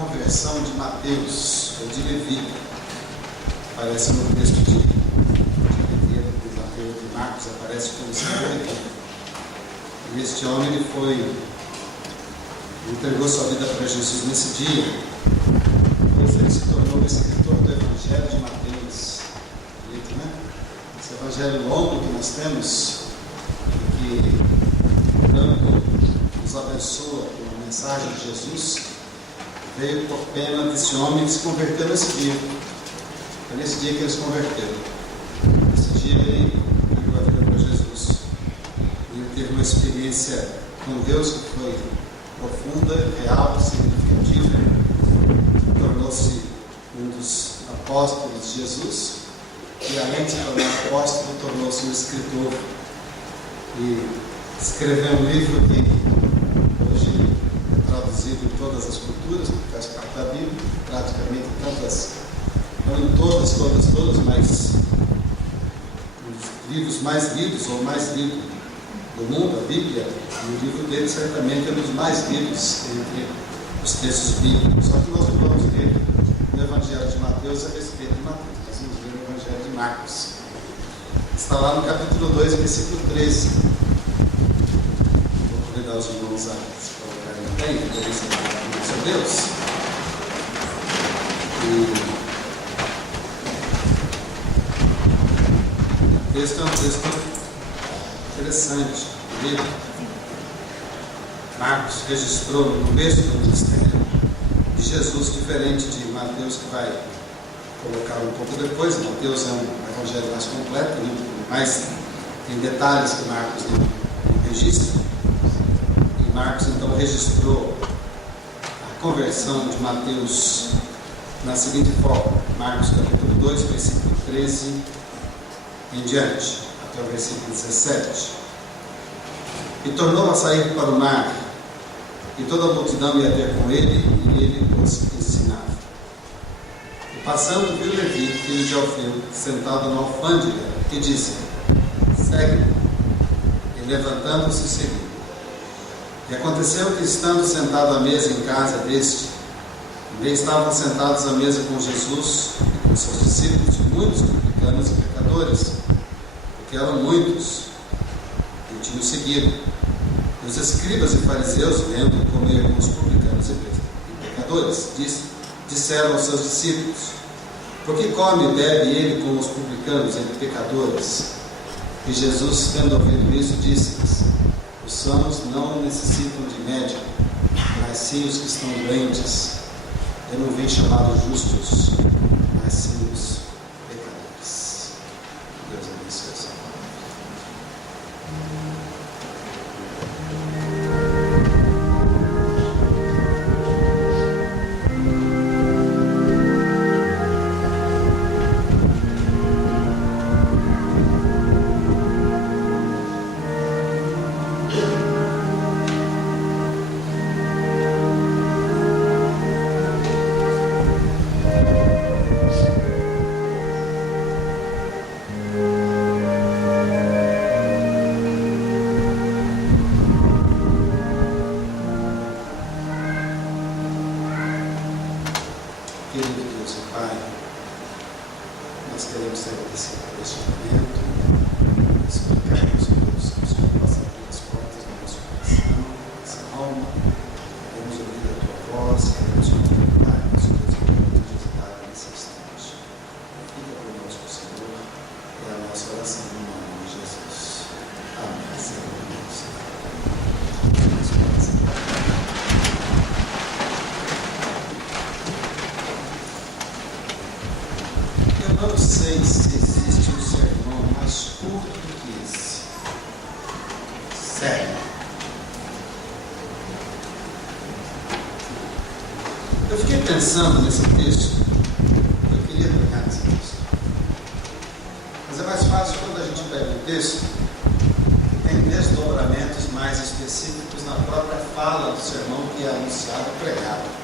conversão de Mateus, ou de Levi. Aparece no texto de Levi, de Mateus, de Marcos, aparece como sendo Levi. E este homem, ele entregou sua vida para Jesus nesse dia, pois ele se tornou o escritor do Evangelho de Mateus. Né? Esse Evangelho longo que nós temos, que tanto nos abençoa com a mensagem de Jesus, veio por pena desse homem que se converteu nesse dia. Foi nesse dia que ele se converteu. Nesse dia ele entregou a vida para Jesus. E ele teve uma experiência com Deus que foi profunda, real, significativa. Tornou-se um dos apóstolos de Jesus. E além de se tornar apóstolo, tornou-se um escritor. E escreveu um livro que hoje é traduzido em todas as culturas, que faz parte da Bíblia, praticamente todas, não em todas, mas os livros mais lidos ou mais lido do mundo, a Bíblia, e o livro dele certamente é um dos mais lidos entre os textos bíblicos. Só que nós não vamos ler o Evangelho de Mateus a respeito de Mateus, nós vamos ler o Evangelho de Marcos. Está lá no capítulo 2, versículo 13. Vou convidar os irmãos a se colocarem em pé, referência à palavra de Deus. O texto é um texto interessante. Marcos registrou no começo do ministério de Jesus, diferente de Mateus, que vai colocar um pouco depois. Mateus é um evangelho mais completo, mas tem detalhes que Marcos não registra. E Marcos então registrou a conversão de Mateus na seguinte forma: Marcos capítulo 2, versículo 13 em diante, até o versículo 17. E tornou a sair para o mar, e toda a multidão ia ter com ele, e ele os ensinava. E passando, viu Levi, filho de Alfeu, sentado na alfândega, e disse: segue-me. E levantando-se, seguiu. E aconteceu que, estando sentado à mesa em casa deste, também estavam sentados à mesa com Jesus e com seus discípulos, muitos publicanos e pecadores, porque eram muitos e o tinham seguido. E os escribas e fariseus, vendo comer com os publicanos e pecadores, disseram aos seus discípulos: por que come e bebe ele com os publicanos e pecadores? E Jesus, tendo ouvido isso, disse-lhes: os sãos não necessitam de médico, mas sim os que estão doentes. Eu não vim chamar os justos, mas sim os pecadores. Deus abençoe essa palavra. Não sei se existe um sermão mais curto do que esse. Sério. Eu fiquei pensando nesse texto. Eu queria pregar nesse texto. Mas é mais fácil quando a gente pega um texto que tem desdobramentos mais específicos na própria fala do sermão que é anunciado, pregado.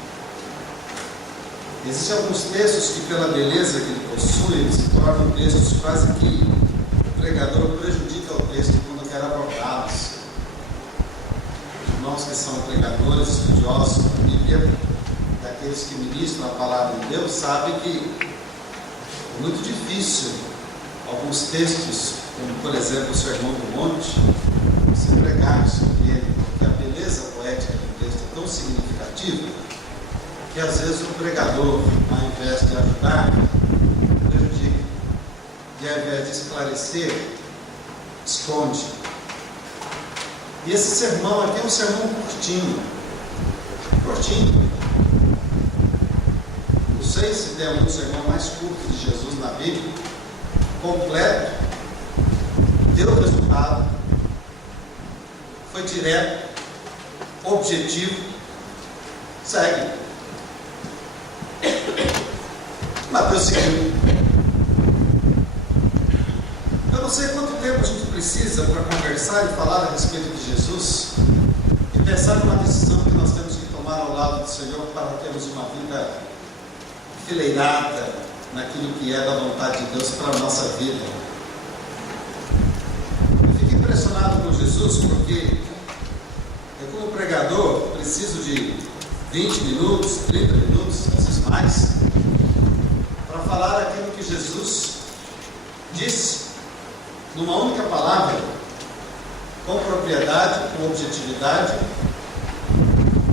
Existem alguns textos que, pela beleza que ele possui, se tornam textos quase que o pregador prejudica o texto quando quer abordá-los. Os irmãos que são pregadores, estudiosos da Bíblia, aqueles que ministram a palavra de Deus sabem que é muito difícil alguns textos, como por exemplo o Sermão do Monte, se pregar sobre ele, porque a beleza poética do texto é tão significativa que às vezes o pregador, ao invés de ajudar, prejudica, e ao invés de esclarecer, esconde. E esse sermão aqui é um sermão curtinho. Não sei se tem algum sermão mais curto de Jesus na Bíblia, completo, deu resultado, foi direto, objetivo, segue. Mateus seguiu. Eu não sei quanto tempo a gente precisa para conversar e falar a respeito de Jesus e pensar numa decisão que nós temos que tomar ao lado do Senhor para termos uma vida enfileirada naquilo que é da vontade de Deus para a nossa vida. Eu fico impressionado com Jesus porque eu, como pregador, preciso de 20 minutos, 30 minutos, às vezes mais, para falar aquilo que Jesus disse numa única palavra, com propriedade, com objetividade.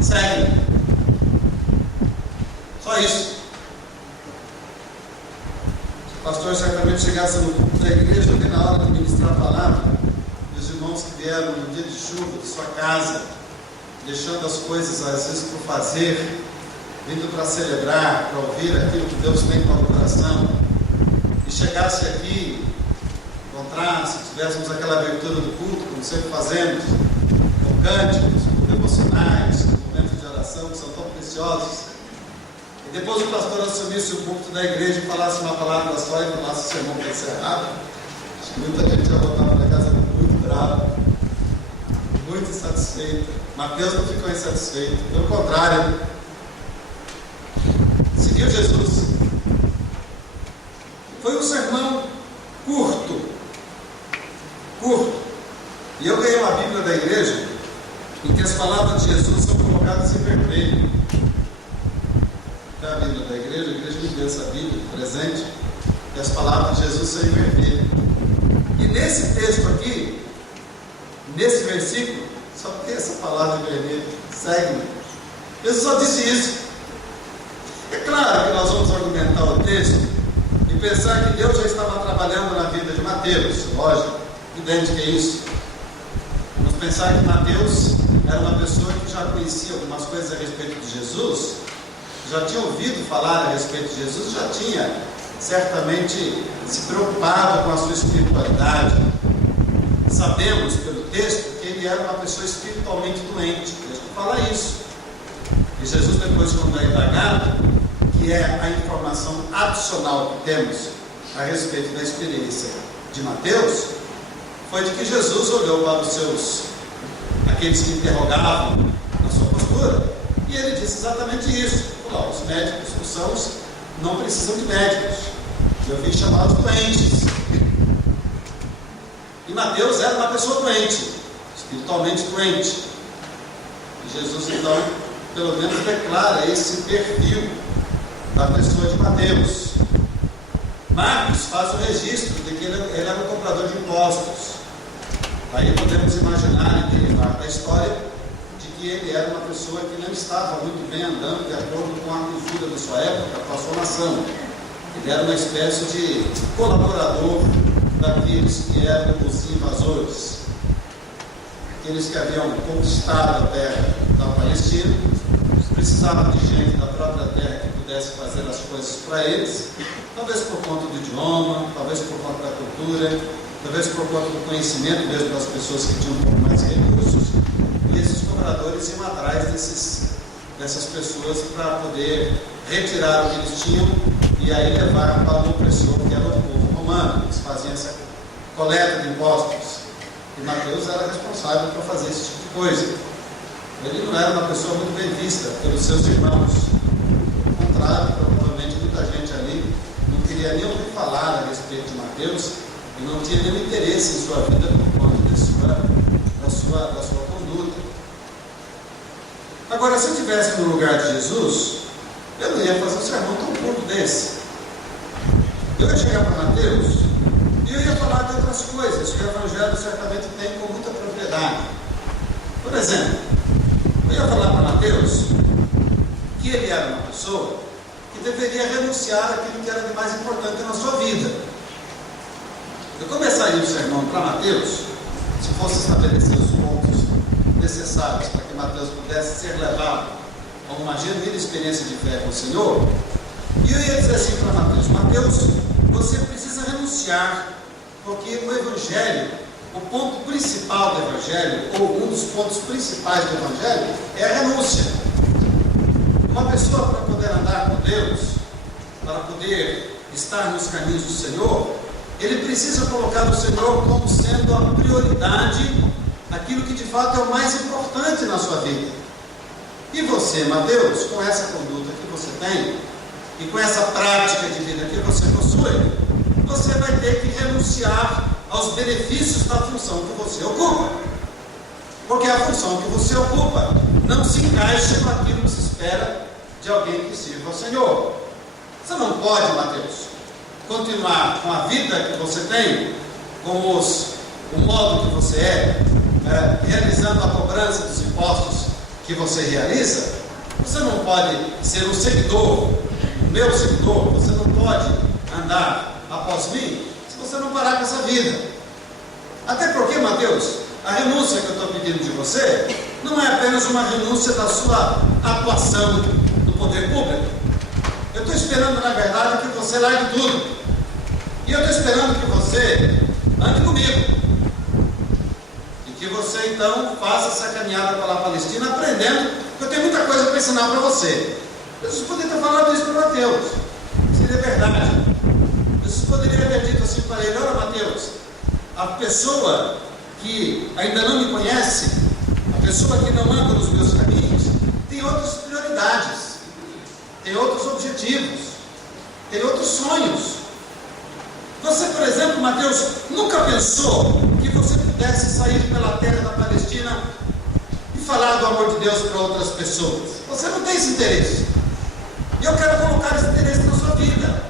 Segue. Só isso. Se o pastor certamente chegasse no culto da igreja ali na hora de ministrar a palavra, e os irmãos que vieram no dia de chuva de sua casa, deixando as coisas às vezes por fazer, vindo para celebrar, para ouvir aquilo que Deus tem para o coração, e chegasse aqui, encontrasse, tivéssemos aquela abertura do culto, como sempre fazemos, com cânticos, com devocionais, com momentos de oração que são tão preciosos, e depois o pastor assumisse o púlpito da igreja e falasse uma palavra só e falasse o sermão para encerrar, acho que muita gente ia voltar para casa muito brava, muito insatisfeita. Mateus não ficou insatisfeito, pelo contrário, seguiu Jesus. Foi um sermão curto. E eu ganhei uma Bíblia da igreja em que as palavras de Jesus são colocadas em vermelho. A Bíblia da igreja, a igreja me deu essa Bíblia de presente, e as palavras de Jesus são em vermelho. E nesse texto aqui, nesse versículo, só tem essa palavra em vermelho. Segue-me. Jesus só disse isso. É claro que nós vamos argumentar o texto e pensar que Deus já estava trabalhando na vida de Mateus. Lógico, evidente que é isso. Vamos pensar que Mateus era uma pessoa que já conhecia algumas coisas a respeito de Jesus, já tinha ouvido falar a respeito de Jesus, já tinha certamente se preocupado com a sua espiritualidade. Sabemos pelo texto que ele era uma pessoa espiritualmente doente. O texto fala isso. E Jesus, depois, quando é indagado, que é a informação adicional que temos a respeito da experiência de Mateus, foi de que Jesus olhou para aqueles que interrogavam na sua postura, e ele disse exatamente isso. Falou: os médicos, os sãos, não precisam de médicos, eu vim chamá-los doentes. E Mateus era uma pessoa doente, espiritualmente doente. E Jesus, então, pelo menos declara esse perfil da pessoa de Mateus. Marcos faz o registro de que ele era um cobrador de impostos. Aí podemos imaginar e derivar da história de que ele era uma pessoa que não estava muito bem andando de acordo com a cultura da sua época, com a sua nação. Ele era uma espécie de colaborador daqueles que eram os invasores, aqueles que haviam conquistado a terra da Palestina, precisavam de gente da própria terra que pudesse fazer as coisas para eles, talvez por conta do idioma, talvez por conta da cultura, talvez por conta do conhecimento mesmo das pessoas que tinham um pouco mais de recursos, e esses cobradores iam atrás dessas pessoas para poder retirar o que eles tinham e aí levar para o opressor, que era o povo romano. Eles faziam essa coleta de impostos, e Mateus era responsável por fazer esse tipo de coisa. Ele não era uma pessoa muito bem vista pelos seus irmãos. Ao contrário, provavelmente muita gente ali não queria nem ouvir falar a respeito de Mateus e não tinha nenhum interesse em sua vida por conta da sua conduta. Agora, se eu estivesse no lugar de Jesus, Eu não ia fazer um sermão tão curto desse. Eu ia chegar para Mateus e eu ia falar de outras coisas que o Evangelho certamente tem com muita propriedade. Por exemplo, eu ia falar para Mateus que ele era uma pessoa que deveria renunciar àquilo que era de mais importante na sua vida. Eu começaria o sermão para Mateus, se fosse estabelecer os pontos necessários para que Mateus pudesse ser levado a uma genuína experiência de fé com o Senhor, e eu ia dizer assim para Mateus: Mateus, você precisa renunciar, porque o Evangelho, o ponto principal do Evangelho, ou um dos pontos principais do Evangelho, é a renúncia. Uma pessoa, para poder andar com Deus, para poder estar nos caminhos do Senhor, ele precisa colocar o Senhor como sendo a prioridade, aquilo que de fato é o mais importante na sua vida. E você, Mateus, com essa conduta que você tem, e com essa prática de vida que você possui, você vai ter que renunciar aos benefícios da função que você ocupa. Porque a função que você ocupa não se encaixa com aquilo que se espera de alguém que sirva ao Senhor. Você não pode, Mateus, continuar com a vida que você tem, com o modo que você realizando a cobrança dos impostos que você realiza. Você não pode ser um seguidor, o meu seguidor. Você não pode andar após mim se você não parar com essa vida. Até porque, Mateus, a renúncia que eu estou pedindo de você não é apenas uma renúncia da sua atuação no poder público. Eu estou esperando, na verdade, que você largue tudo. E eu estou esperando que você ande comigo. E que você, então, faça essa caminhada pela Palestina, aprendendo, que eu tenho muita coisa para ensinar para você. Jesus poderia ter falado isso para Mateus. Seria verdade. Jesus poderia ter dito assim para ele: olha, Mateus, a pessoa que ainda não me conhece, a pessoa que não anda nos meus caminhos, tem outras prioridades, tem outros objetivos, tem outros sonhos. Você, por exemplo, Mateus, nunca pensou que você pudesse sair pela terra da Palestina e falar do amor de Deus para outras pessoas? Você não tem esse interesse. E eu quero colocar esse interesse na sua vida.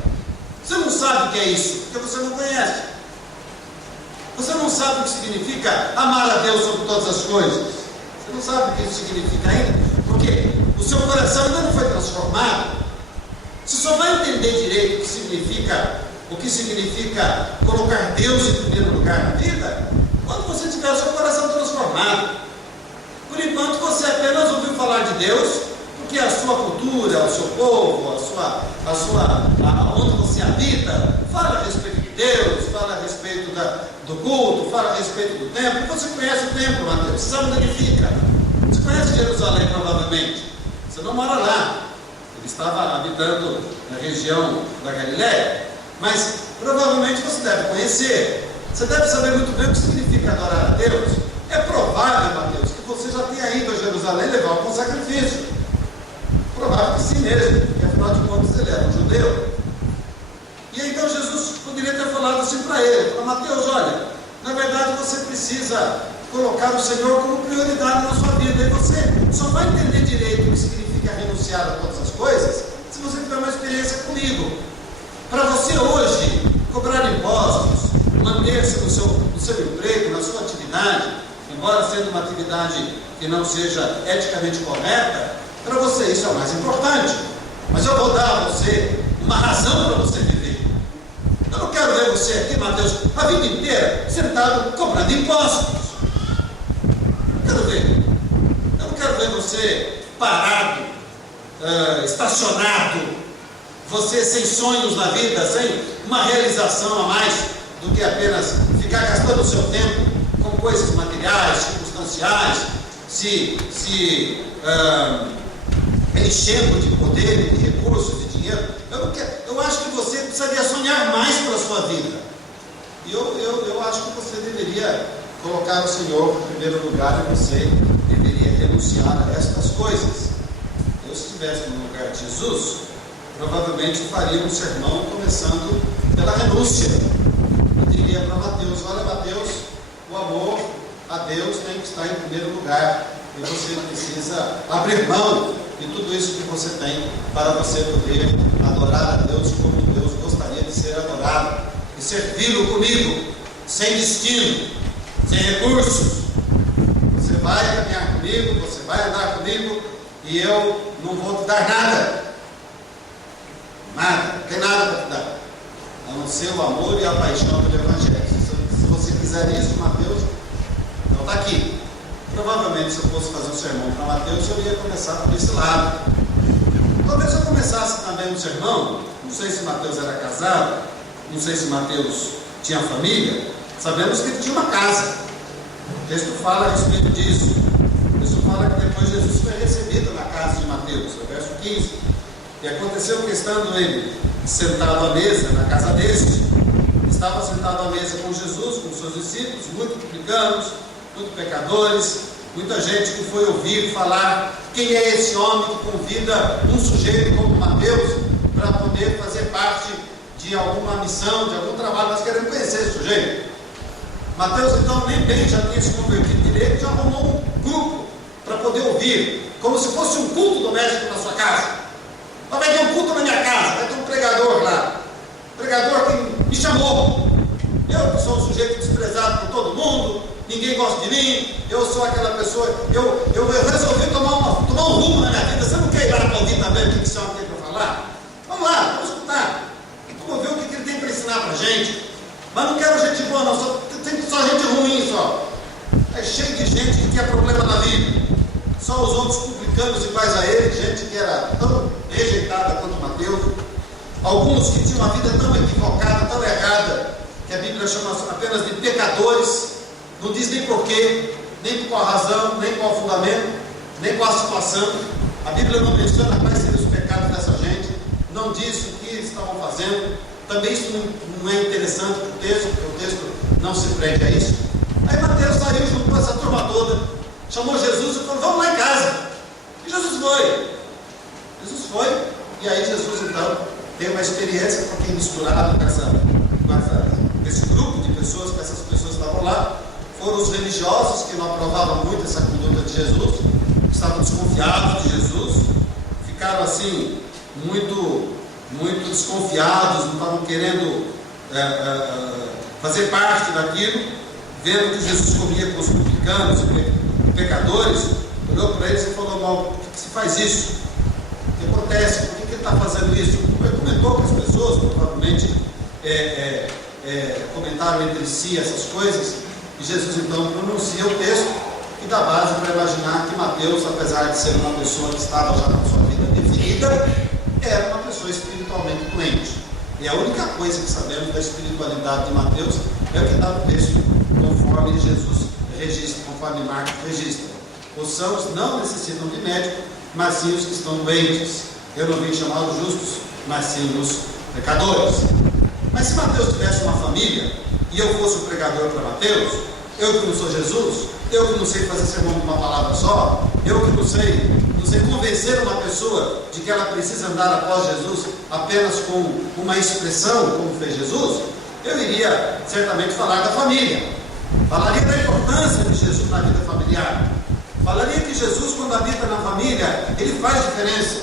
Você não sabe o que é isso, porque você não conhece. Você não sabe o que significa amar a Deus sobre todas as coisas. Você não sabe o que isso significa ainda, porque o seu coração ainda não foi transformado. Você só vai entender direito o que significa colocar Deus em primeiro lugar na vida quando você tiver o seu coração transformado. Por enquanto você apenas ouviu falar de Deus porque a sua cultura, o seu povo, onde você habita, fala a respeito de Deus, fala a respeito do culto, fala a respeito do templo. Você conhece o templo, Mateus, você sabe onde ele fica. Você conhece Jerusalém, provavelmente. Você não mora lá. Ele estava habitando na região da Galileia, mas provavelmente você deve conhecer. Você deve saber muito bem o que significa adorar a Deus. É provável, Mateus, que você já tenha ido a Jerusalém levar algum sacrifício. Provável que sim mesmo, porque afinal de contas ele era um judeu. E aí, então Jesus poderia ter falado assim para ele: para Mateus, olha, na verdade você precisa colocar o Senhor como prioridade na sua vida. E você só vai entender direito o que significa renunciar a todas as coisas se você tiver uma experiência comigo. Para você hoje cobrar impostos, manter-se no seu emprego, na sua atividade, embora sendo uma atividade que não seja eticamente correta, para você isso é o mais importante. Mas eu vou dar a você uma razão para você viver. Eu não quero ver você aqui, Mateus, a vida inteira sentado cobrando impostos. Eu não quero ver você parado, estacionado, você sem sonhos na vida, sem uma realização a mais do que apenas ficar gastando o seu tempo com coisas materiais, circunstanciais, se enchendo de poder, de recursos, de dinheiro. Eu acho que você precisaria sonhar mais para a sua vida. E eu acho que você deveria colocar o Senhor em primeiro lugar e você deveria renunciar a estas coisas. Eu, se estivesse no lugar de Jesus, provavelmente faria um sermão começando pela renúncia. Eu diria para Mateus: olha, Mateus, o amor a Deus tem que estar em primeiro lugar. E você precisa abrir mão e tudo isso que você tem para você poder adorar a Deus como Deus gostaria de ser adorado, e servi-lo comigo, sem destino, sem recursos. Você vai caminhar comigo, você vai andar comigo, e eu não vou te dar nada. Nada, não tem nada para te dar, a não ser o amor e a paixão do Evangelho. Se você quiser isso, Mateus, então está aqui. Provavelmente, se eu fosse fazer um sermão para Mateus, eu ia começar por esse lado. Talvez eu começasse também um sermão, não sei se Mateus era casado, não sei se Mateus tinha família. Sabemos que ele tinha uma casa. O texto fala a respeito disso. O texto fala que depois Jesus foi recebido na casa de Mateus, no verso 15. E aconteceu que, estando ele sentado à mesa na casa deste, estava sentado à mesa com Jesus, com seus discípulos, muitos publicanos, muitos pecadores, muita gente que foi ouvir falar: quem é esse homem que convida um sujeito como Mateus para poder fazer parte de alguma missão, de algum trabalho? Nós queremos conhecer esse sujeito. Mateus, então, nem bem já tinha se convertido direito, já arrumou um grupo para poder ouvir, como se fosse um culto doméstico na sua casa. Mas vai ter um culto na minha casa, vai ter um pregador lá, pregador que me chamou. Eu que sou um sujeito desprezado por todo mundo, ninguém gosta de mim, eu sou aquela pessoa, eu resolvi tomar um rumo na minha vida. Você não quer ir lá para ouvir também o que esse homem tem para falar? Vamos lá, vamos escutar, vamos ver o que ele tem para ensinar para a gente. Mas não quero gente boa não, tem só gente ruim só. É cheio de gente que tinha problema na vida, só os outros publicanos iguais a ele, gente que era tão rejeitada quanto Mateus, alguns que tinham uma vida tão equivocada, tão errada, que a Bíblia chama apenas de pecadores. Não diz nem porquê, nem qual a razão, nem qual o fundamento, nem qual a situação. A Bíblia não menciona quais seriam os pecados dessa gente, não diz o que eles estavam fazendo. Também isso não é interessante para o texto, porque o texto não se prende a isso. Aí Mateus saiu junto com essa turma toda, chamou Jesus e falou: vamos lá em casa. E Jesus foi, e aí Jesus então tem uma experiência com quem misturado com esse grupo de pessoas, que essas pessoas estavam lá. Foram os religiosos que não aprovavam muito essa conduta de Jesus, que estavam desconfiados de Jesus, ficaram assim, muito desconfiados, não estavam querendo fazer parte daquilo, vendo que Jesus comia com os publicanos e pecadores. Olhou para eles e falou: mal, por que se faz isso? O que acontece? Por que ele está fazendo isso? Ele comentou com as pessoas, provavelmente comentaram entre si essas coisas, e Jesus então pronuncia o texto que dá base para imaginar que Mateus, apesar de ser uma pessoa que estava já com sua vida definida, era uma pessoa espiritualmente doente. E a única coisa que sabemos da espiritualidade de Mateus é o que está no texto, conforme Jesus registra, conforme Marcos registra. Os sãos não necessitam de médico, mas sim os que estão doentes. Eu não vim chamar os justos, mas sim os pecadores. Mas se Mateus tivesse uma família, e eu fosse o pregador para Mateus, eu que não sou Jesus, eu que não sei fazer sermão com uma palavra só, eu que não sei convencer uma pessoa de que ela precisa andar após Jesus apenas com uma expressão, como fez Jesus, eu iria certamente falar da família, falaria da importância de Jesus na vida familiar, falaria que Jesus, quando habita na família, ele faz diferença.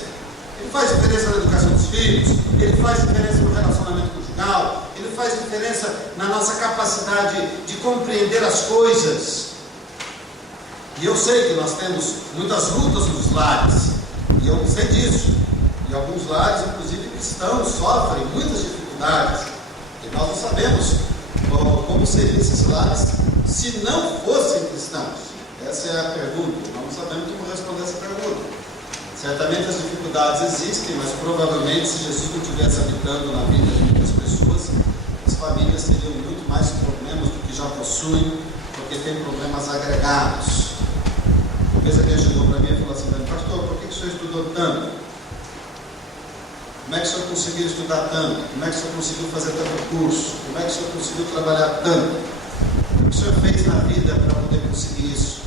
Ele faz diferença na educação dos filhos, ele faz diferença no relacionamento conjugal, ele faz diferença na nossa capacidade de compreender as coisas. E eu sei que nós temos muitas lutas nos lares, e eu sei disso. E alguns lares, inclusive cristãos, sofrem muitas dificuldades. E nós não sabemos como seriam esses lares se não fossem cristãos. Essa é a pergunta. Nós não sabemos como responder essa pergunta. Certamente as dificuldades existem, mas provavelmente se Jesus não estivesse habitando na vida de muitas pessoas, as famílias teriam muito mais problemas do que já possuem, porque tem problemas agregados. Uma vez alguém chegou para mim e falou assim: pastor, por que o senhor estudou tanto? Como é que o senhor conseguiu estudar tanto? Como é que o senhor conseguiu fazer tanto curso? Como é que o senhor conseguiu trabalhar tanto? O que o senhor fez na vida para poder conseguir isso?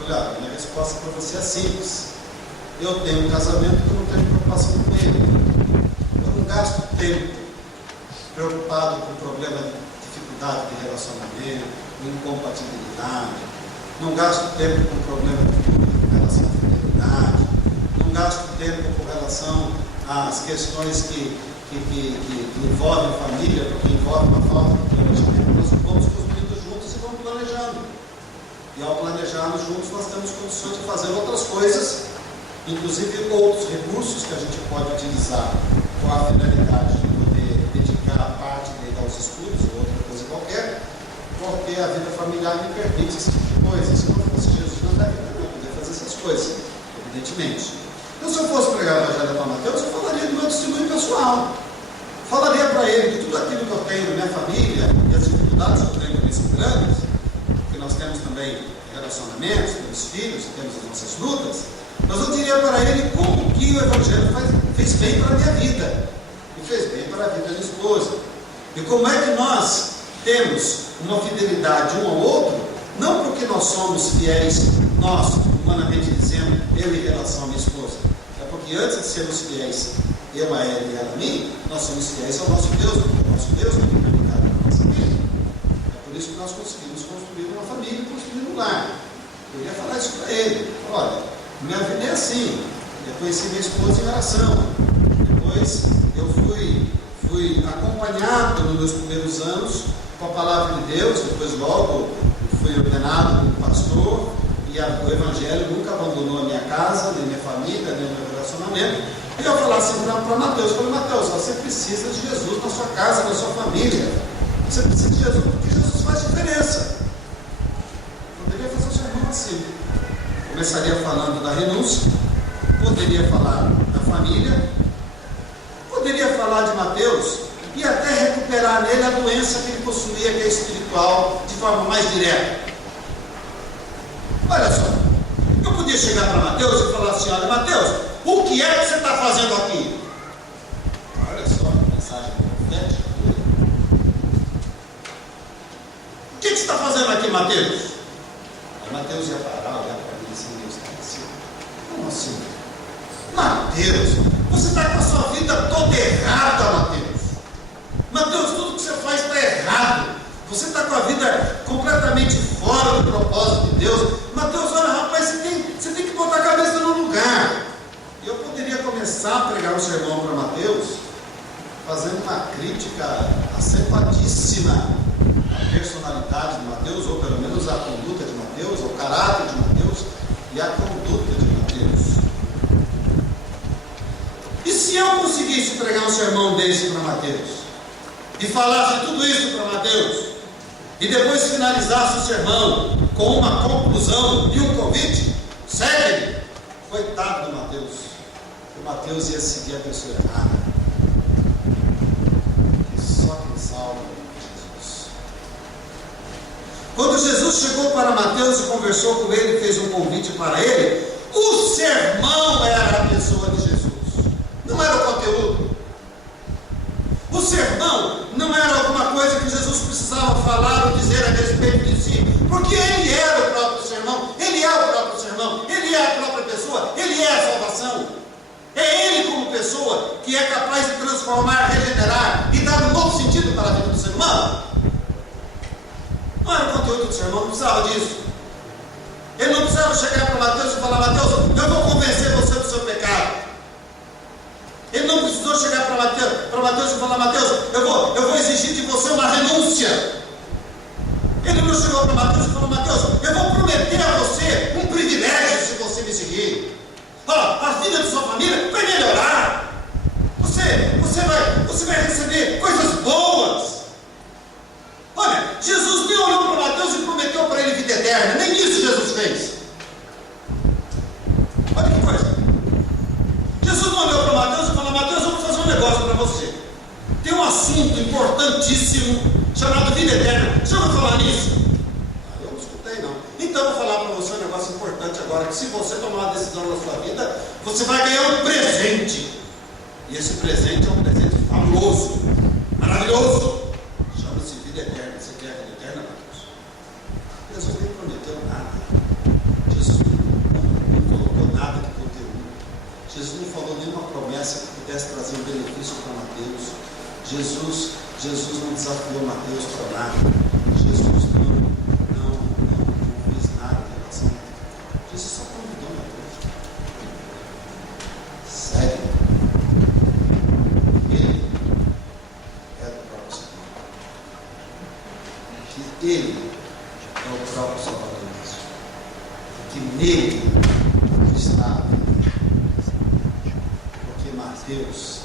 Eu falei: olha, minha resposta para você é simples. Eu tenho um casamento que eu não tenho preocupação com ele. Eu não gasto tempo preocupado com problema de dificuldade de relacionamento, incompatibilidade. Não gasto tempo com problema de relação à fidelidade. gasto tempo com relação às questões que envolvem a família, porque envolvem uma falta de planejamento. Nós vamos construindo juntos e vamos planejando. E ao planejarmos juntos, nós temos condições de fazer outras coisas, inclusive outros recursos que a gente pode utilizar com a finalidade de poder dedicar a parte dele aos estudos ou outra coisa qualquer, porque a vida familiar me permite esse tipo de coisa. Se não fosse Jesus na minha vida, eu não poderia fazer essas coisas, evidentemente. Então, se eu fosse pregar o Evangelho para Mateus, eu falaria do meu testemunho pessoal. Falaria para ele que tudo aquilo que eu tenho na minha família e as dificuldades que eu tenho também são grandes, porque nós temos também relacionamentos, temos filhos, temos as nossas lutas, mas eu diria para ele como que o Evangelho fez bem para a minha vida e fez bem para a vida da minha esposa. E como é que nós temos uma fidelidade um ao outro, não porque nós somos fiéis, nós, humanamente dizendo, eu em relação à minha esposa, é porque antes de sermos fiéis, eu a ela e ela a mim, nós somos fiéis ao nosso Deus, porque o nosso Deus é fidelidade na nossa vida. É por isso que nós conseguimos construir uma família e construir um lar. Eu ia falar isso para ele. Olha, minha vida é assim. Eu conheci minha esposa em oração. Depois eu fui acompanhado nos meus primeiros anos com a palavra de Deus. Depois logo fui ordenado como pastor. E o Evangelho nunca abandonou a minha casa, nem minha família, nem o meu relacionamento. E eu falar assim para Mateus, eu falei, Mateus, você precisa de Jesus na sua casa, na sua família. Você precisa de Jesus, porque Jesus faz diferença. Poderia fazer o sermão assim. Começaria falando da renúncia, poderia falar da família, poderia falar de Mateus e até recuperar nele a doença que ele possuía, que é espiritual, de forma mais direta. Olha só, eu podia chegar para Mateus e falar assim, olha, Mateus, o que é que você está fazendo aqui? Olha só a mensagem profética. O que você está fazendo aqui, Mateus? Aí Mateus ia parar, olhar para mim assim, Deus está assim. Como assim? Mateus, você está com a sua vida toda errada, Mateus. Mateus, tudo que você faz está errado. Você está com a vida completamente fora do propósito de Deus. Mateus, olha, rapaz, você tem que botar a cabeça no lugar. Eu poderia começar a pregar um sermão para Mateus, fazendo uma crítica acertadíssima à personalidade de Mateus, ou pelo menos à conduta de Mateus, ao caráter de Mateus e à conduta de Mateus. E se eu conseguisse pregar um sermão desse para Mateus, e falasse tudo isso para Mateus, e depois finalizasse o sermão com uma conclusão e um convite, segue-me, coitado do Mateus. O Mateus ia seguir a pessoa errada. Porque só quem salva é Jesus. Quando Jesus chegou para Mateus e conversou com ele, fez um convite para ele, o sermão era a pessoa de Jesus, não era o conteúdo. O sermão não era alguma coisa que Jesus precisava falar ou dizer a respeito de si, porque ele era o próprio sermão, ele é o próprio sermão, ele é a própria pessoa, ele é a salvação. É ele como pessoa que é capaz de transformar, regenerar e dar um novo sentido para a vida do ser humano. Não era o conteúdo do sermão, não precisava disso. Ele não precisava chegar para Mateus e falar, Mateus, eu vou convencer você do seu pecado. Ele não precisou chegar para Mateus e falar, Mateus, eu vou exigir de você uma renúncia. Ele não chegou para Mateus e falou, Mateus, eu vou prometer a você um privilégio se você me seguir. A vida de sua família vai melhorar. Você vai receber coisas boas. Olha, Jesus nem olhou para Mateus e prometeu para ele vida eterna. Nem isso Jesus fez. Olha que coisa. Jesus não olhou para Mateus e falou, Mateus, eu vou fazer um negócio para você. Tem um assunto importantíssimo chamado vida eterna. Você ouviu falar nisso? Eu não escutei não. Então eu vou falar para você um negócio importante agora, que se você tomar uma decisão na sua vida, você vai ganhar um presente. E esse presente é um presente fabuloso, maravilhoso. Chama-se vida eterna. Você quer vida eterna, Mateus? Jesus nem prometeu nada. Jesus não colocou nada de conteúdo. Jesus não falou nenhuma promessa que pudesse trazer um benefício para Mateus. Jesus não desafiou Mateus para nada. Jesus não fez nada em relação a Mateus. Jesus só convidou Mateus. Mateus,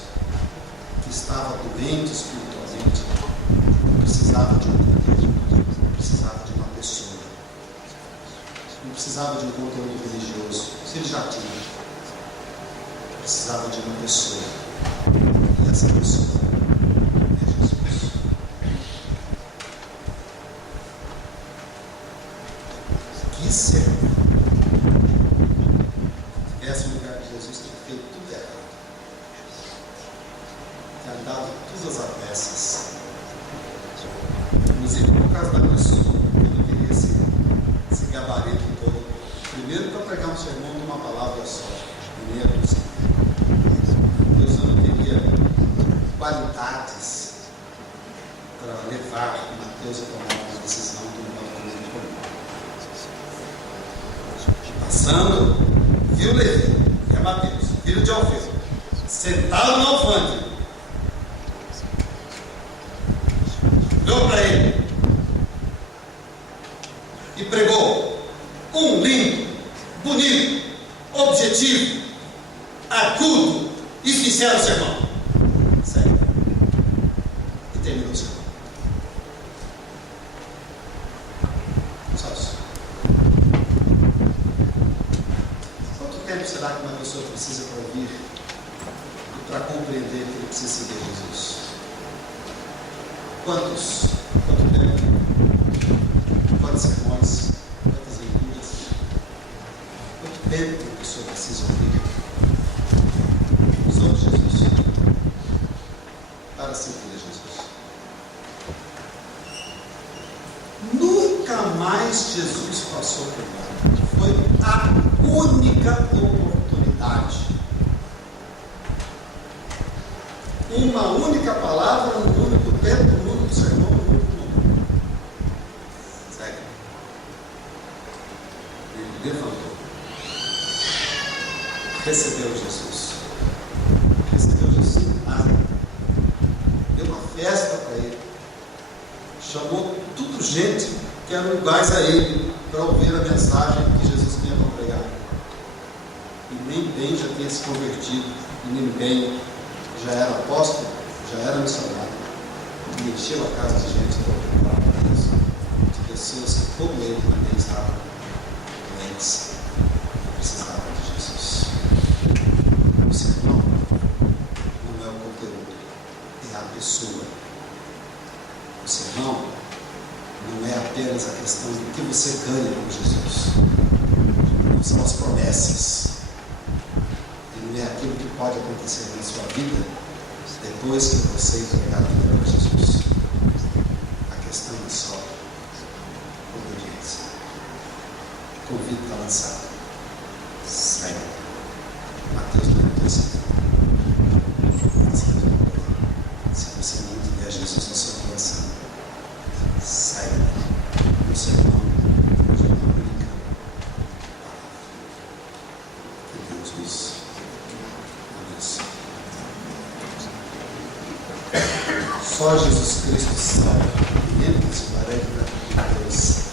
que estava doente espiritualmente, precisava de um conteúdo, precisava de uma pessoa, não precisava de um conteúdo religioso, se ele já tinha, precisava de uma pessoa, e essa pessoa é Jesus. Que servo tivesse no lugar de Jesus, tinha feito tudo errado, tinha dado todas as avessas, inclusive por causa da pessoa, eu não queria esse gabarito todo. Primeiro, para pregar um sermão de uma palavra só, nem é possível. Deus não teria qualidades para levar Mateus a tomar uma decisão de um comportamento comum. Passando, viu Levi, que é Mateus, filho de Alfeu, sentado no alfândega, olhou para ele e pregou um lindo, bonito, objetivo, agudo e sincero sermão. Sério. E terminou o sermão. Só isso. Quanto tempo será que uma pessoa precisa para ouvir e para compreender que ele precisa seguir Jesus? Quanto tempo? Quantos sermões? Quantas leituras? Quanto tempo a pessoa precisa ouvir sobre Jesus para seguir a Jesus? Nunca mais Jesus passou por lá. Foi a única oportunidade. Uma única palavra, um único tempo, um único sermão, um único momento. Segue. Ele levantou. Recebeu Jesus. Recebeu Jesus em casa. Deu uma festa para ele. Chamou tudo gente que eram iguais a ele para ouvir a mensagem que Jesus tinha para pregar. E nem bem já tinha se convertido. E nem bem já era apóstolo, já era missionário, e encheu a casa de gente para ocupar para isso, de pessoas que, como ele, também estavam doentes, precisavam de Jesus. O sermão não é o conteúdo, é a pessoa. O sermão não é apenas a questão do que você ganha com Jesus, não são as promessas. Não é aquilo que pode acontecer na sua vida depois que você entregar a vida para Jesus. A questão é só obediência. O convite está lançado. Segue. Mateus 25. Se você não tiver Jesus no seu coração, segue. O sermão de uma única palavra. Que Deus nos só Jesus Cristo sabe. Lembre-se, 40 de Deus.